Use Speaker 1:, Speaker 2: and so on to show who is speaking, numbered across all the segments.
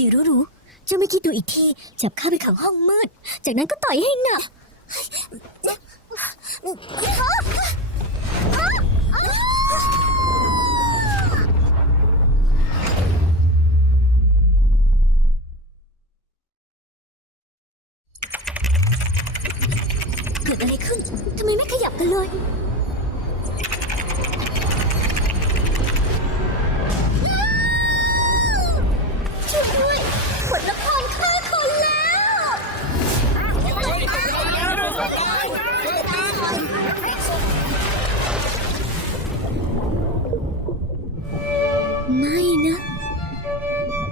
Speaker 1: จีรู้รู้เจ้าไม่คิดดูอีกที จับข้าไปขังห้องมืด จากนั้นก็ต่อยให้หนักเกิดอะไรขึ้น ทำไมไม่ขยับกันเลย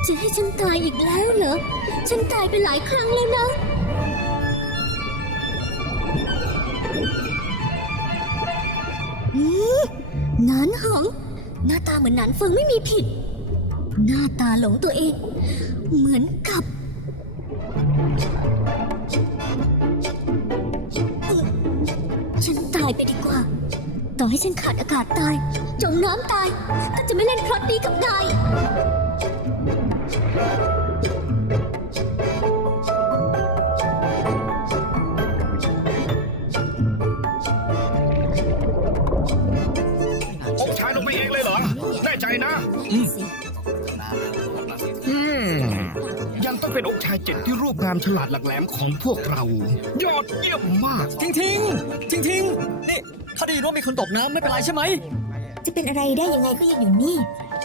Speaker 1: จะให้ฉันตายอีกแล้วเหรอ ฉันตายไปหลายครั้งแล้วนะอืมหนานหง หน้าตาเหมือนหนานเฟิงไม่มีผิด หน้าตาหลงตัวเอง เหมือนกับเอ่อฉันตายไปดีกว่า ต่อให้ฉันขาดอากาศตาย จมน้ำตาย ก็จะไม่เล่นพล็อตนี้กับนาย
Speaker 2: องค์ชายลงไปเองเลยเหรอ แน่ใจนะ อืม ยังต้องเป็นองค์ชายเจ็ดที่รูปงามฉลาดหลักแหลมของพวกเรา ยอดเยี่ยมมาก
Speaker 3: ทิ้งทิ้งทิ้งทิ้งนี่ถ้าได้ยินว่ามีคนตกน้ำไม่เป็นไรใช่ไหม
Speaker 1: จะเป็นอะไรได้ยังไงก็ยังอยู่นี่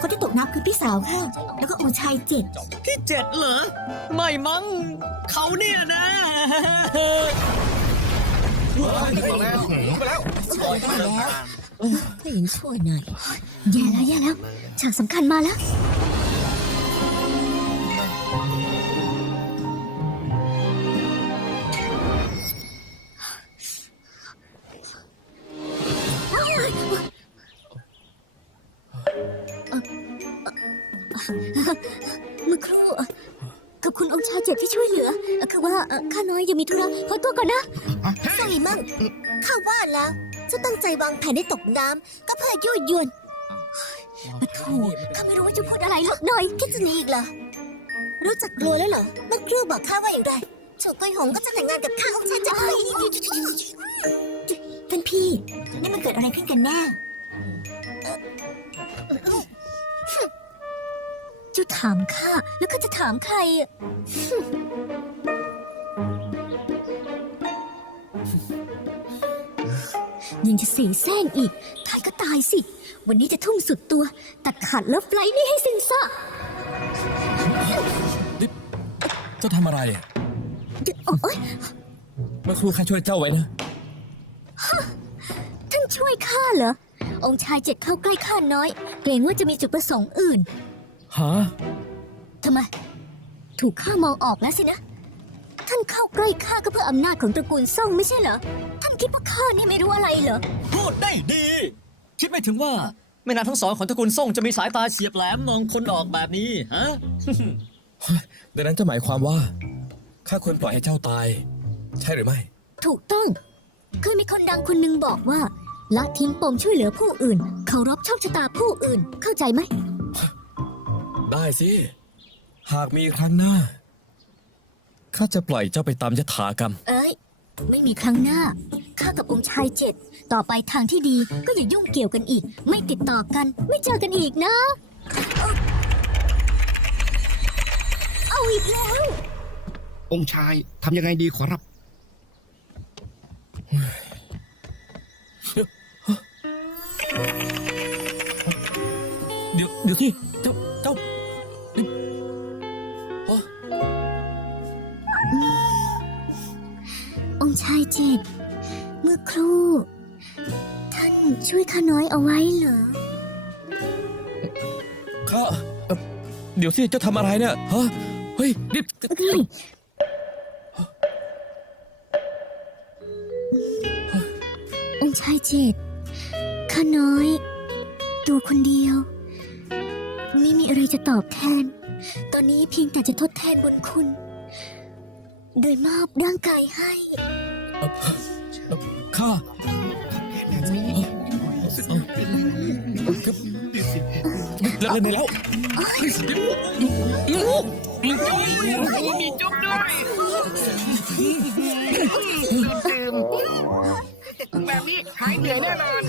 Speaker 1: คนที่ตกน้ำคือพี่สาวค่ะ แล้วก็องค์ชายเจ็ด
Speaker 3: พี่เจ็ดเหรอ ไม่มั้งเขาเนี่ยนะ
Speaker 1: ก็ยังช่วยหน่อยแย่แล้วแย่แล้ว ฉากสำคัญมาแล้ว อ่อคือว่าเอ่อข้าน้อยยังมีธุระขอตัวก่อนนะใส่มั่งข้าว่าแล้วเจะตั้งใจวางแผนได้ตกน้ำก็เพื่อยั่วยวนมาโถข้าไม่รู้ว่าจะพูดอะไรหรอกหน่อยคิดจะหนีอีกเหรอรู้จักกลัวแล้วเหรอเมื่อครู่บอกข้าว่าอย่างไรโฉกยหงก็จะแต่งงานกับข้าองค์ชายเจ็ดเฮ้ยท่านพี่นี่มันเกิดอะไรขึ้นกันแน่เจะถามข้าแล้วก็จะถามใคร ยังจะเสียแซงอีกตายก็ตายสิ วันนี้จะทุ่มสุดตัว ตัดขาดเลิฟไฟลท์นี่ให้สิ้นซาก
Speaker 4: เจ้าทำอะไรอะ
Speaker 1: เดี๋ยวโอ๊ย
Speaker 4: เมื่อครู่ข้าช่วยเจ้าไว้นะ
Speaker 1: ท่านช่วยข้าเหรอ องค์ชายเจ็ดเข้าใกล้ข้าน้อย เกรงว่าจะมีจุดประสงค์อื่น
Speaker 4: ฮะ
Speaker 1: ทำไม ถูกข้ามองออกแล้วสินะ ท่านเข้าใกล้ข้าก็เพื่ออำนาจของตระกูลซ่งไม่ใช่เหรอ ท่านคิดว่าข้านี่ไม่รู้อะไรเหรอ
Speaker 3: พูดได้ดี คิดไม่ถึงว่าแม่นางทั้งสองของตระกูลส่งจะมีสายตาเฉียบแหลมมองคนออกแบบนี้ฮะ
Speaker 4: ดังนั้นจะหมายความว่าข้าควรปล่อยให้เจ้าตาย ใช่หรือไม่
Speaker 1: ถูกต้องเคยมีคนดังคนหนึ่งบอกว่า ละทิ้งปมช่วยเหลือผู้อื่นเคารพโชคชะตาผู้อื่น เข้าใจไหม
Speaker 4: ได้สิ หากมีครั้งหน้าข้าจะปล่อยเจ้าไปตามยถากรรม
Speaker 1: เอ้ย ไม่มีครั้งหน้า ข้ากับองค์ชายเจ็ด ต่อไปทางที่ดีก็อย่ายุ่งเกี่ยวกันอีก ไม่ติดต่อกัน ไม่เจอกันอีกนะ เอาเอาอีกแล้ว
Speaker 2: องค์ชายทำยังไงดีขอรับ
Speaker 4: เดี๋ยวเดี๋ยวสิเจ้าเจ้า
Speaker 1: เจ็ดเมื่อครู่ ท่านช่วยข้าน้อยเอาไว้เหรอ
Speaker 4: ข้าเอ่อเดี๋ยวสิเจ้าทำอะไรเนี่ยฮะเฮ้ยนี่
Speaker 1: องค์ชายเจ็ดข้าน้อย ตัวคนเดียว ไม่มีอะไรจะตอบแทน ตอนนี้เพียงแต่จะทดแทนบุญคุณ โดยมอบร่างกายให้
Speaker 4: ข้าแล้วแล้วแล้ว
Speaker 2: มีจุ๊บมีจุ๊บด้วยดื่มแบบนี้หายเหนื่อยแน่นอน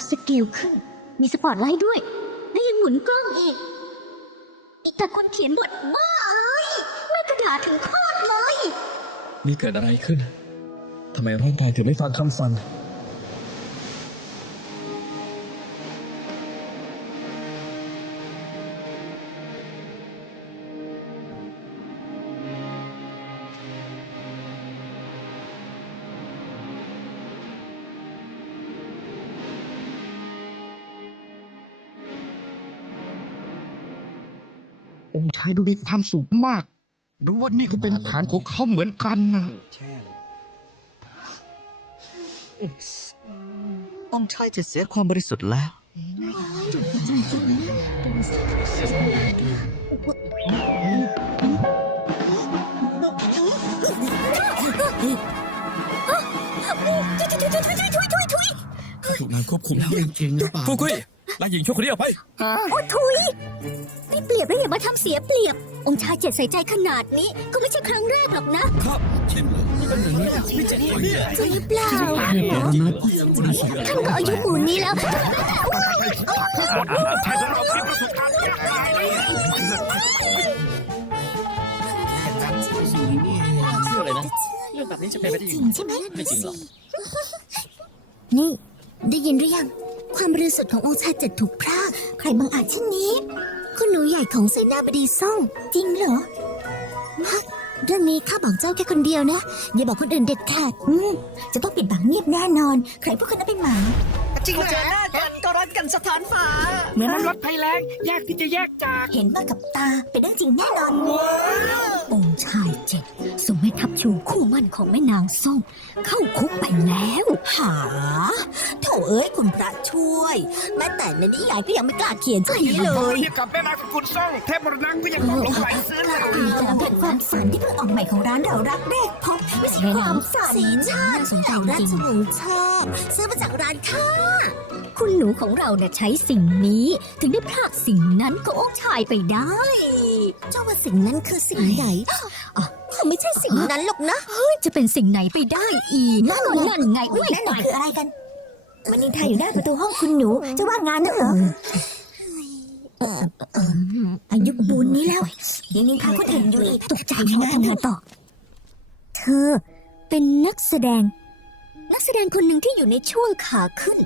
Speaker 1: อัพสกิลขึ้น มีสปอตไลท์ด้วย และยังหมุนกล้องอีกนี่แต่คนเขียนบทบ้าเอ้ยไม่กระดาษถึงโคตรเลย
Speaker 4: นี่เกิดอะไรขึ้น ทำไมร่างกายถึงไม่ฟังคำสั่ง
Speaker 2: องค์ชายดูมีความสุขมากรู้ว่านี่ก็เป็นฐานของเขาเหมือนกันนะ
Speaker 5: องค์ชายจะเสียความบริสุทธิ์แล้ว
Speaker 4: ถูกนางควบคุมแล้วจริงหรือเปล่าผู้กุย ลากหญิงชั่วคนนี้ออกไป
Speaker 1: โอ้ทุยไม่เปรียบแล้วอย่ามาทำเสียเปรียบ องค์ชายเจ็ดใส่ใจขนาดนี้ก็ไม่ใช่ครั้งแรกหรอกนะครับ
Speaker 4: ชินนี่เป็นอย่างนี้พี่เจ็ดคนเนี่ย
Speaker 1: จริงหรือเปล่าท่านก็อายุปูนนี้แล้ว
Speaker 2: ชายของเราเป็นประสบการณ์ยากมากเลย
Speaker 3: เชื่อเลยนะ เรื่องแบบนี้จะเป็นไปได้
Speaker 1: จ
Speaker 3: ยั
Speaker 1: ริ
Speaker 3: ง
Speaker 1: ง
Speaker 3: ไง
Speaker 1: ใช่ไหม
Speaker 3: ไม่จริงหรอก
Speaker 1: นี่ ได้ยินหรือยัง ความบริสุทธิ์ขององค์ชายเจ็ดถูกพราก ใครบังอาจเช่นนี้ คุณหนูใหญ่ของเสนาบดีซ่อง จริงเหรอฮะเรื่องนี้ข้าบอกเจ้าแค่คนเดียวนะ อย่าบอกคนอื่นเด็ดขาดอืมจะต้องปิดบังเงียบแน่นอน ใครพูดกันนั้นเป็นหมา
Speaker 2: จริงเหรอ
Speaker 5: หน้ากันก็รักกันสถานฟ้า
Speaker 2: เหมือนน้ำรถภัยแรงยากที่จะแยกจาก
Speaker 1: เห็นมากับตาเป็นเรื่องจริงแน่นอนองค์ชายเจ็ดส่งแม่ทัพชูคู่มั่นของแม่นางส้มเข้าคุกไปแล้ว หาโถเอ้ยคุณพระช่วย แม้แต่ในนิยายก็ยังไม่กล้าเขียนเช่นนี้เล
Speaker 2: ยกับแม่นางสกุลซ่องเทพมรณะก็ยังมองลงไหลซื้อเลย
Speaker 1: เราเป็นความฝันที่เพิ่งออกใหม่ของร้านเรารักแรกพบไม่ใช่ความฝันสีชาติเราราชวงศ์แช่ซื้อมาจากร้านค้าคุณหนูของเราเนี่ยใช้สิ่งนี้ ถึงได้พลาดสิ่งนั้นขององค์ชายไปได้ เจ้าว่าสิ่งนั้นคือสิ่งไหนอ๋อคงไม่ใช่สิ่งนั้นหรอกนะ เฮ้ย จะเป็นสิ่งไหนไปได้อีกนั่นนั่นไงอุ้ยนั่นคืออะไรกัน มันยังไทยอยู่หน้าประตูห้องคุณหนู จะว่างงานนะเหรอเออเอออายุปูนนี้แล้วยังนินทาคนอื่นอยู่อีกตกใจขอทำงานต่อ เธอเป็นนักแสดง นักแสดงคนหนึ่งที่อยู่ในช่วงขาขึ้น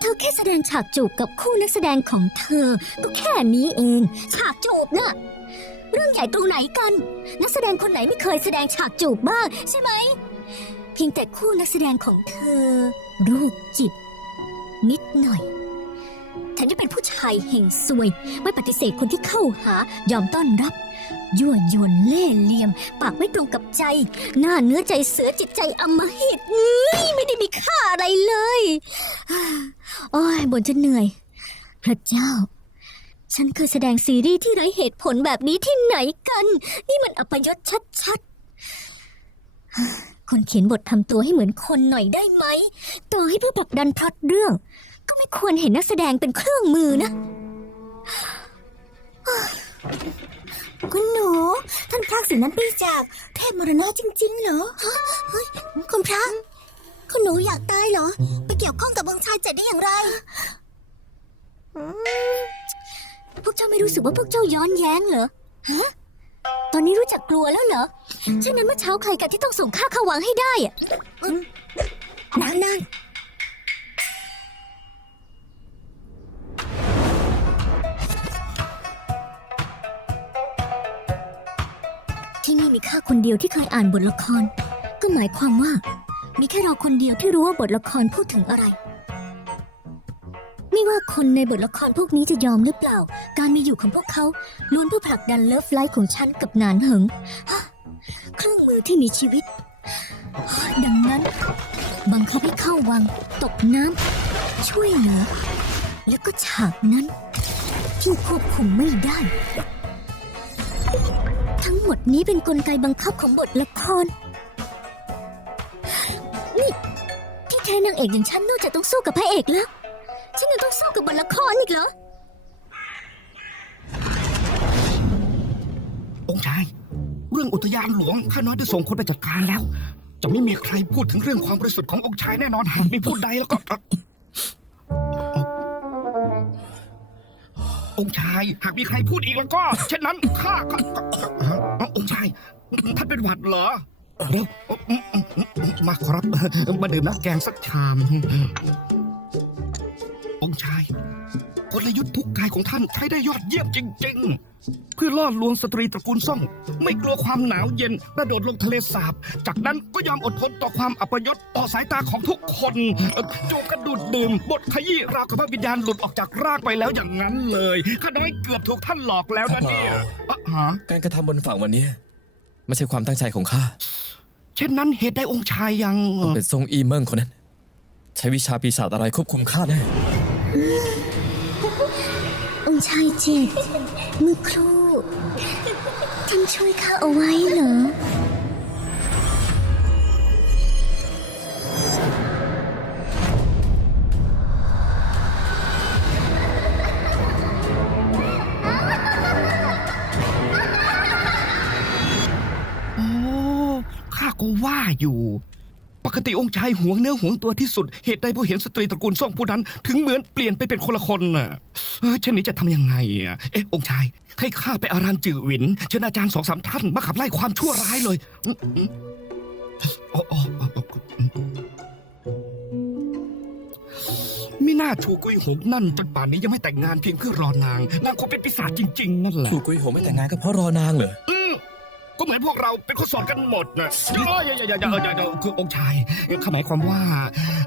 Speaker 1: เธอแค่แสดงฉากจูบกับคู่นักแสดงของเธอ ก็แค่นี้เอง ฉากจูบน่ะ เรื่องใหญ่ตรงไหนกัน นักแสดงคนไหนไม่เคยแสดงฉากจูบบ้างใช่ไหม เพียงแต่คู่นักแสดงของเธอ รูปจิต นิดหน่อย แถมยังเป็นผู้ชายเห่งซวย ไม่ปฏิเสธคนที่เข้าหายอมต้อนรับ ยั่วยวนเล่ห์เหลี่ยม ปากไม่ตรงกับใจ หน้าเนื้อใจเสือจิตใจอำมหิตเอ้ยไม่ได้มีค่าอะไรเลยโอ้ยบ่นจนเหนื่อย พระเจ้า ฉันเคยแสดงซีรีส์ที่ไร้เหตุผลแบบนี้ที่ไหนกัน นี่มันอัปยศชัดๆคนเขียนบททำตัวให้เหมือนคนหน่อยได้ไหม ต่อให้เพื่อผลักดันพล็อตเรื่อง ไม่ควรเห็นนักแสดงเป็นเครื่องมือนะ คุณหนู ท่านพรากสิ่งนั้นไปจากเทพมรณะจริง ๆ เหรอฮะเฮ้ยคุณพระ คุณหนูอยากตายเหรอ ไปเกี่ยวข้องกับวงชายเจ็ดได้อย่างไรอืมพวกเจ้าไม่รู้สึกว่าพวกเจ้าย้อนแย้งเหรอ ฮะ ตอนนี้รู้จักกลัวแล้วเหรอฉะนั้นเมื่อเช้าใครกันที่ต้องส่งข้าเข้าวังให้ได้อะนางนาง คนเดียวที่เคยอ่านบทละคร ก็หมายความว่า มีแค่เราคนเดียวที่รู้ว่าบทละครพูดถึงอะไร ไม่ว่าคนในบทละครพวกนี้จะยอมหรือเปล่า การมีอยู่ของพวกเขาล้วนเพื่อผลักดันเลิฟไลฟ์ของฉันกับนานเหิงฮะเครื่องมือที่มีชีวิต ดังนั้นบังคับให้เข้าวัง ตกน้ำช่วยเหลือ แล้วก็ฉากนั้น ที่ควบคุมไม่ได้ มดนี้เป็นกลไกบังคับของบทละคร นี่ที่แท้นางเอกอย่างฉันนอกจากต้องสู้กับพระเอกแล้ว ฉันยังต้องสู้กับบทละครอีกเหรอ
Speaker 2: องค์ชาย เรื่องอุทยานหลวงข้าน้อยได้ส่งคนไปจัดการแล้ว จะไม่มีใครพูดถึงเรื่องความบริสุทธิ์ขององค์ชายแน่นอนหากมีผู้ใดแล้วก็ องค์ชาย หากมีใครพูดอีกแล้วก็ เช่นนั้นข้าก็ก็ก็องค์ชาย ท่านเป็นหวัดเหรอเร็วมาครับมาดื่มน้ำแกงสักชามองค์ชาย กลยุทธ์ทุกกายของท่านใช้ได้ยอดเยี่ยมจริง ๆ เพื่อล่อลวงสตรีตระกูลซ่องไม่กลัวความหนาวเย็นกระโดดลงทะเลสาบ จากนั้นก็ยอมอดทนต่อความอัปยศต่อสายตาของทุกคนเอ่อจูบกันดูดดื่มบทขยี้ราวกับว่าวิญญาณหลุดออกจากร่างไปแล้วอย่างนั้นเลยข้าน้อยเกือบถูกท่านหลอกแล้วนะเนี่ยอะฮะ
Speaker 4: การกระทำบนฝั่งวันนี้ไม่ใช่ความตั้งใจของข้า
Speaker 2: เช่นนั้นเหตุใดองค์ชายยัง
Speaker 4: เป็นทรงอีเมิงคนนั้น ใช้วิชาปีศาจอะไรควบคุมข้าแน่
Speaker 1: องค์ ชายเจ็ดเมื่อครู่ท่านช่วยข้าเอาไว้เหรอ
Speaker 2: โอ้ ข้าก็ว่าอยู่ ปกติองค์ชายหวงเนื้อหวงตัวที่สุด เหตุใดพอเห็นสตรีตระกูลซ่องผู้นั้น ถึงเหมือนเปลี่ยนไปเป็นคนละคนน่ะเอ้ยเช่นนี้จะทำยังไงอะเอ๊ะองค์ชาย ให้ข้าไปอารามจือหวินเชิญอาจารย์สองสามท่านมาขับไล่ความชั่วร้ายเลยอืมอืมอ๋ออ๋ออ๋ออ๋อมิน่าชูกุยหงนั่นจนป่านนี้ยังไม่แต่งงานเพียงเพื่อรอนาง นางคงเป็นปีศาจจริง ๆ นั่นแหละ
Speaker 4: ถูกกุยโหงไม่แต่งงานก็เพราะรอนางเหรอ
Speaker 2: อื ก็เหมือนพวกเราเป็นคนสอนกันหมดนะอย่าอย่าอย่าอย่าอย่าอย่าอย่าคือองค์ชายขหมายความว่า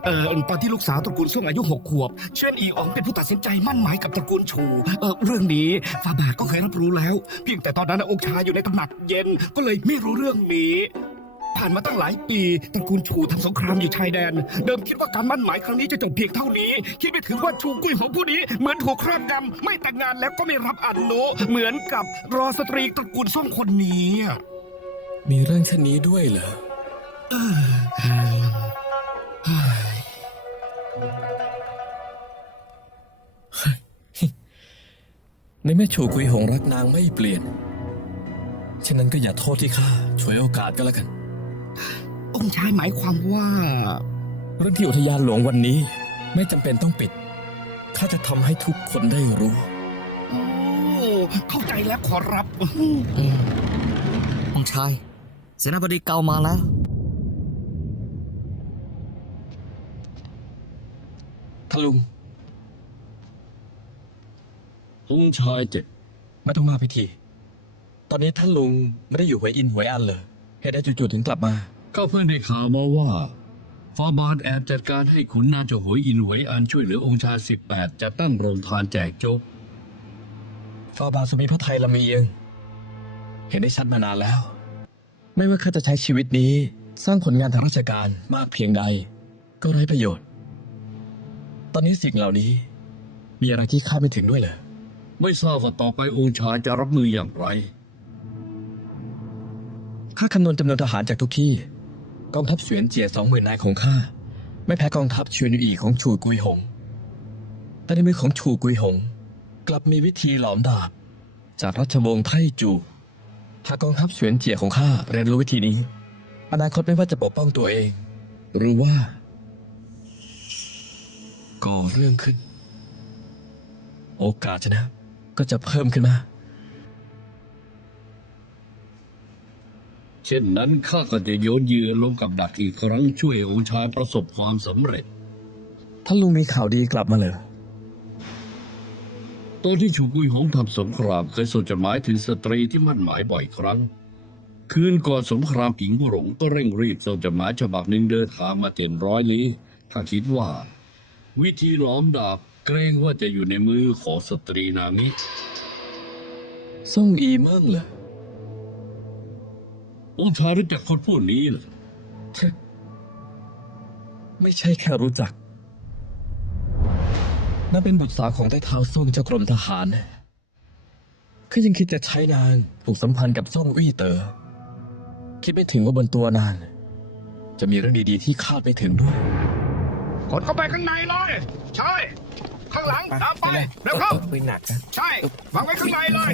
Speaker 2: เอ่อตอนที่ลูกสาวตระกูลช่วงอายุหกขวบ เชิญอีอองเป็นผู้ตัดสินใจมั่นหมายกับตระกูลชูเออเรื่องนี้ฟาบาทก็เคยรับรู้แล้ว เพียงแต่ตอนนั้นองค์ชายอยู่ในตำหนักเย็นก็เลยไม่รู้เรื่องนี้ ผ่านมาตั้งหลายปีตระกูลชูทำสงครามอยู่ชายแดน เดิมคิดว่าการมั่นหมายครั้งนี้จะจบเพียงเท่านี้ คิดไม่ถึงว่าชูกุ้ยของผู้นี้เหมือนถูกครอบงำไม่แต่งงานแล้วก็ไม่รับอนุเหมือนกับรอสตรีตระกูลส่งคนนี้
Speaker 4: มีเรื่องเช่นนี้ด้วยเหรอในแม่ชูกุยหงรักนางไม่เปลี่ยนฉะนั้นก็อย่าโทษที่ข้าช่วยโอกาสก็แล้วกัน
Speaker 2: องค์ชายหมายความว่า
Speaker 4: เรื่องที่อุทยานหลวงวันนี้ ไม่จำเป็นต้องปิด ข้าจะทำให้ทุกคนได้รู้
Speaker 2: โอ้เข้าใจแล้วขอรับ
Speaker 5: องค์ชาย เสนาบดีเกามาแล้ว
Speaker 4: ท่านลุง
Speaker 6: องค์ชายเจ็ด
Speaker 4: ไม่ต้องมาพิธี ตอนนี้ท่านลุงไม่ได้อยู่หวยอินหวยอันเลย เหตุใดจู่ๆถึงกลับมา
Speaker 6: ก็เพิ่งได้ข่าวมาว่าฟาบาทแอบจัดการให้ขุนนางเจ้าหวยอินหวยอันช่วยเหลือองค์ชายสิบแปดจะตั้งโรงทานแจกโจ๊ก
Speaker 4: ฟาบาสมีพระไทยลำเอียง เห็นได้ชัดมานานแล้ว ไม่ว่าข้าจะใช้ชีวิตนี้ สร้างผลงานทางราชการมากเพียงใด ก็ไร้ประโยชน์ ตอนนี้สิ่งเหล่านี้ มีอะไรที่คาดไม่ถึงด้วยเหรอ
Speaker 6: ไม่ทราบว่าต่อไปองค์ชายจะรับมืออย่างไร
Speaker 4: ข้าคำนวณจำนวนทหารจากทุกที่ กองทัพเสวียนเจียสองหมื่นนายของข้า ไม่แพ้กองทัพเชวนอีของชูกุยหง แต่ในมือของชูกุยหง กลับมีวิธีหลอมดาบ จากราชวงศ์ไทจูหากกองทัพเสวียนเจียของข้าเรียนรู้วิธีนี้ อนาคตไม่ว่าจะปกป้องตัวเอง หรือว่าก่อเรื่องขึ้น โอกาสชนะก็จะเพิ่มขึ้นมา
Speaker 6: เช่นนั้นข้าก็จะโยนเหยื่อลงกับดักอีกครั้งช่วยองค์ชายประสบความสำเร็จ
Speaker 4: ท่านลุงมีข่าวดีกลับมาเลย
Speaker 6: ตอนที่ชูกุยหงทำสงครามเคยส่งจดหมายถึงสตรีที่มั่นหมายบ่อยครั้ง คืนก่อนสงครามผิงหลงก็เร่งรีบส่งจดหมายฉบับหนึ่งเดินทางมาเต็มร้อยลี้ข้าคิดว่า วิธีล้อมดาบเกรงว่าจะอยู่ในมือของสตรีนางนี้
Speaker 4: ซ่งอีเมิ่งเหร อ
Speaker 6: องค์ชายรู้จักคนผู้นี้เหรอ
Speaker 4: ไม่ใช่แค่รู้จักนั่นเป็นบุตรสาวของใต้เท้าซ่งเจ้ากรมทหารคือยังคิดจะใช้นางผูกสัมพันธ์กับซ่งอี้เตอ๋อคิดไม่ถึงว่าบนตัวนางจะมีเรื่องดีๆที่คาดไม่ถึงด้วย
Speaker 2: กดเข้าไปข้างในเลยใช่ ข้างหลังตามไปเร็วเข้า
Speaker 5: ปืนหนักนะ
Speaker 2: ใช่วางไว้ข้างในเลย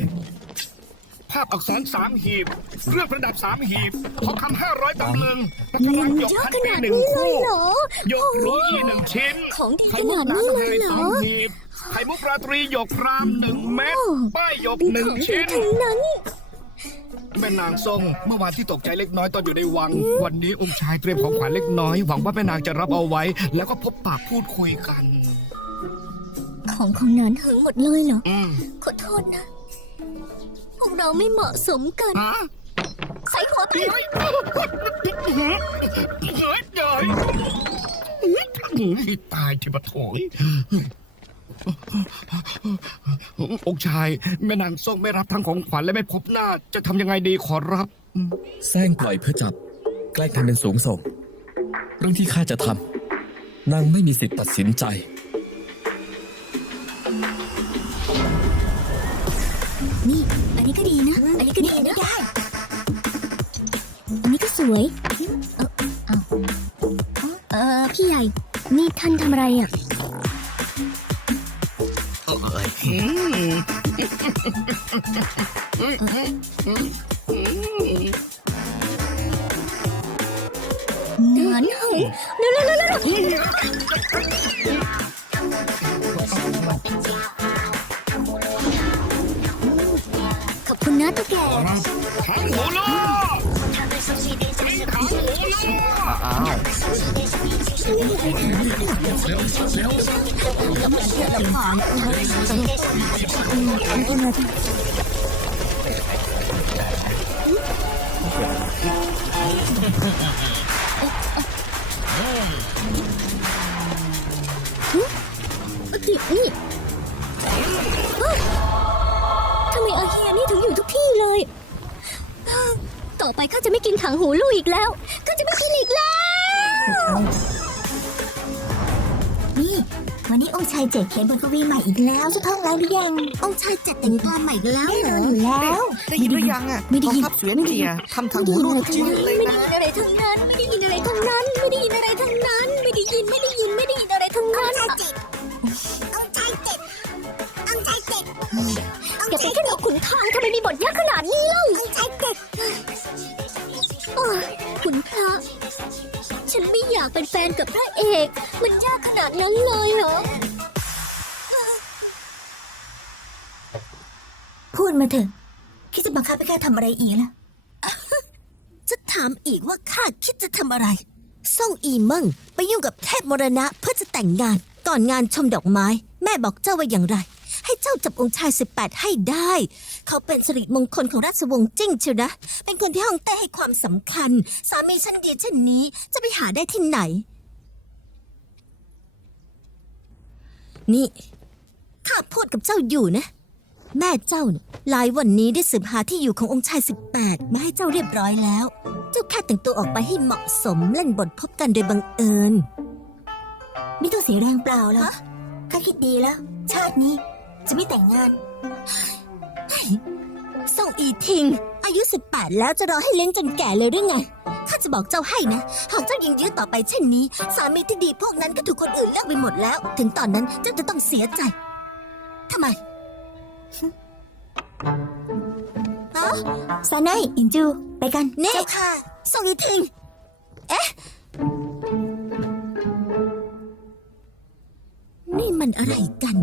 Speaker 2: ภาพอักษรสามหีบ เครื่องประดับสามหีบทองคำห้าร้อยตำลึงและกำลังหยก
Speaker 7: เยอะ
Speaker 2: พัน
Speaker 7: ข
Speaker 2: ปี
Speaker 7: นาด
Speaker 2: หนึ่ง
Speaker 7: นี้เล
Speaker 2: คู่
Speaker 7: ยเหรอ
Speaker 2: หยกรูอีหนึ่งชิ้น
Speaker 7: ของดี
Speaker 2: ไข่
Speaker 7: ข
Speaker 2: มุ
Speaker 7: นากด
Speaker 2: หนั
Speaker 7: นี้
Speaker 2: ง
Speaker 7: เล
Speaker 2: ไท
Speaker 7: ย
Speaker 2: ย
Speaker 7: เหร
Speaker 2: สา
Speaker 7: อ
Speaker 2: มหีบไข่มุกราตรีหยกรามหนึ่งเม็ด
Speaker 7: โอ้
Speaker 2: ป้ายหยก
Speaker 7: เป็น
Speaker 2: หนึ่
Speaker 7: ข
Speaker 2: ง
Speaker 7: องดี
Speaker 2: ชิ้น
Speaker 7: ทั้งนั้น
Speaker 2: แม่นางทรงเมื่อวานที่ตกใจเล็กน้อยตอนอยู่ในวัง วันนี้องค์ชายเตรียมของขวัญเล็กน้อย หวังว่าแม่นางจะรับเอาไว้ แล้วก็พบปากพูดคุยกัน
Speaker 7: ของของนานหึงหมดเลยเหรอ
Speaker 2: อืม
Speaker 7: ขอโทษนะ พวกเราไม่เหมาะสมกัน
Speaker 2: ฮะ
Speaker 7: ใส่หัวไป
Speaker 2: เฮ้ยเฮ้ยเฮ้ยเฮ้ยเฮ้ยตายที่ปะโถยองค์ชาย แม่นางทรงไม่รับทั้งของขวัญและไม่พบหน้า จะทำยังไงดีขอรับ
Speaker 4: แซงปล่อยเพื่อจับแกล้งทำเป็นสูงส่ง เรื่องที่ข้าจะทำนางไม่มีสิทธิ์ตัดสินใจ
Speaker 7: นนี้ก็ดีนะ อันนี้ก็ดีนะได้อันนี้ก็สวย เออเอาเออพี่ใหญ่ นี่ท่านทำอะไรอะเนินหงเร็วเร็วเร็ว เร็วขอ
Speaker 2: อา
Speaker 7: เฮียนี่ถึงอยู่ทุกที่เลย ต่อไปข้าจะไม่กินถังหูลูกอีกแล้วข้าจะไม่กินอีกแล้ว นี่ วันนี้องค์ชายเจ็ดเขียนบทกวีใหม่อีกแล้วจะท่องแล้วหรือยังองค์ชายเจ็ดแต่งกลอนใหม่อีกแล้วเหรออยู่แล้ว
Speaker 5: ได้ยินหรือยังอะ
Speaker 7: ไม่ได้ยิน
Speaker 5: กองทัพเสวียนเกียร์ทำทางหูรูดทุกชิ้นเลย
Speaker 7: ไม่
Speaker 5: นะ
Speaker 7: ได้ยินอะไรทั้งนั้น ไม่ได้ยินอะไรทั้งนั้น ไม่ได้ยินอะไรทั้งนั้น ไม่ได้ยินไม่ได้ยินไม่ได้ยินอะไรทั้งนั้น อง อย่าเป็นแค่ดอกขุนทางทำไมมีบทยากขนาดนี้เล่าองค์ชายเจ็ดขุนพระฉันไม่อยากเป็นแฟนกับพระเอก มันยากขนาดนั้นเลยเหรอ พูดมาเถอะ คิดจะบังคับให้ข้าทำอะไรอีกล่ะ จะถามอีกว่าข้าคิดจะทำอะไร ส่งอีมั่งไปยุ่งกับเทพมรณะเพื่อจะแต่งงาน ก่อนงานชมดอกไม้ แม่บอกเจ้าว่าอย่างไร ให้เจ้าจับองค์ชายสิบแปดให้ได้ เขาเป็นสิริมงคลของราชวงศ์จิ้งเชียวนะ เป็นคนที่ฮ่องเต้ให้ความสำคัญ สามีชั้นดีเช่นนี้จะไปหาได้ที่ไหน นี่ ข้าพูดกับเจ้าอยู่นะ แม่เจ้าเนี่ยหลายวันนี้ได้สืบหาที่อยู่ขององค์ชายสิบแปดมาให้เจ้าเรียบร้อยแล้ว เจ้าแค่แต่งตัวออกไปให้เหมาะสมเล่นบทพบกันโดยบังเอิญ ไม่ต้องเสียแรงเปล่าแล้วข้าคิดดีแล้ว ชาตินี้ จะไม่แต่งงานส่งอีทิง อายุ 18 แล้วจะรอให้เลี้ยงจนแก่เลยหรือไง ข้าจะบอกเจ้าให้นะ หากเจ้ายังยื้อต่อไปเช่นนี้ สามีที่ดีพวกนั้นก็ถูกคนอื่นเลิกไปหมดแล้ว ถึงตอนนั้นเจ้าจะต้องเสียใจทำไมเอ๋อซานายอินจู ไปกันนี่เจ้าค่ะ ส่งอีทิง เอ๊ะ นี่มันอะไรกัน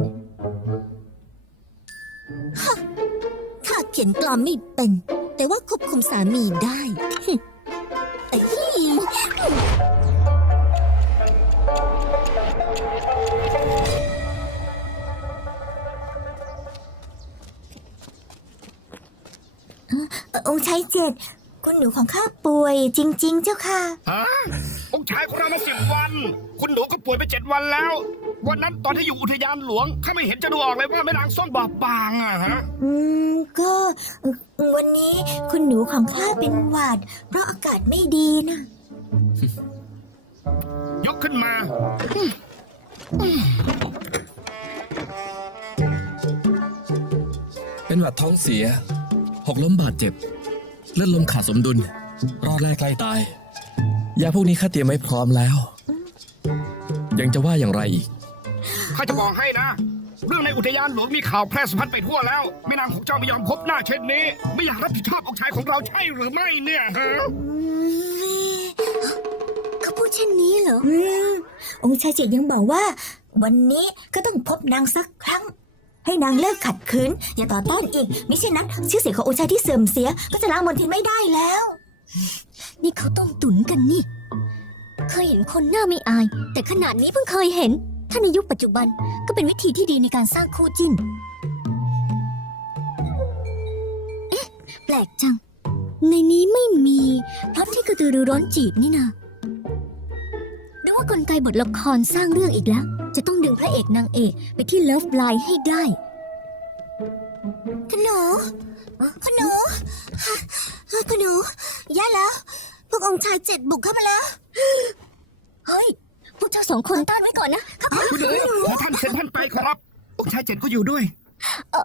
Speaker 7: ข้าเขียนกลอนไม่เป็น แต่ว่าควบคุมสามีได้หึอ้ยเอ่อองค์ชายเจ็ดคุณหนูของข้าป่วยจริง ๆ เจ้าค่ะ
Speaker 2: ฮะองค์ชายของเรามาสิบวัน คุณหนูก็ป่วยไปเจ็ดวันแล้ว วันนั้นตอนที่อยู่อุทยานหลวงข้าไม่เห็นจะดูออกเลยว่าแม่นางส้มบอบบางอะฮะ
Speaker 7: อืมก็วันนี้คุณหนูของข้าเป็นหวัด เพราะอากาศไม่ดีนะ
Speaker 2: ยกขึ้นมา
Speaker 4: เป็นหวัดท้องเสีย หกล้มบาดเจ็บเลือดลมขาดสมดุล รอแรกไกลตายยาพวกนี้ข้าเตรียมไว้พร้อมแล้ว ยังจะว่าอย่างไรอีก
Speaker 2: ข้าจะบอกให้นะ เรื่องในอุทยานหลวงมีข่าวแพร่สะพัดไปทั่วแล้วแม่นางของเจ้าไม่ยอมพบหน้าเช่นนี้ ไม่อยากรับผิดชอบองค์ชายของเราใช่หรือไม่เนี่ยฮะ
Speaker 1: เขาพูดเช่นนี้เหรอ องค์ชายเจดยังบอกว่า วันนี้ก็ต้องพบนางสักครั้ง ให้นางเลิกขัดขืนอย่าต่อต้านอีกไม่เช่นนั้นชื่อเสียงขององค์ชายที่เสื่อมเสีย ก็จะล้างมนทินไม่ได้แล้ว นี่เขาต้มตุ๋นกันนี่ เคยเห็นคนหน้าไม่อาย แต่ขนาดนี้เพิ่งเคยเห็น ถ้าในยุคปัจจุบันก็เป็นวิธีที่ดีในการสร้างคู่จิ้น เอ๊ะ แปลกจัง ในนี้ไม่มีพล็อตที่กระตือรือร้นจีบนี่นาหรือว่ากลไกบทละครสร้างเรื่องอีกแล้ว จะต้องดึงพระเอกนางเอกไปที่เลิฟไลน์ให้ได้คุณหนูคุณหนูคุณหนูย่าแล้ว พวกองค์ชายเจ็ดบุกเข้ามาแล้ว เฮ้ย พวกเจ้าสองคนต้านไว้ก่อนนะข้าขอ
Speaker 2: คุณหนูขอท่านเซ็นท่านไปครับองค์ชายเจ็ดก็อยู่ด้วย
Speaker 1: เอ่อ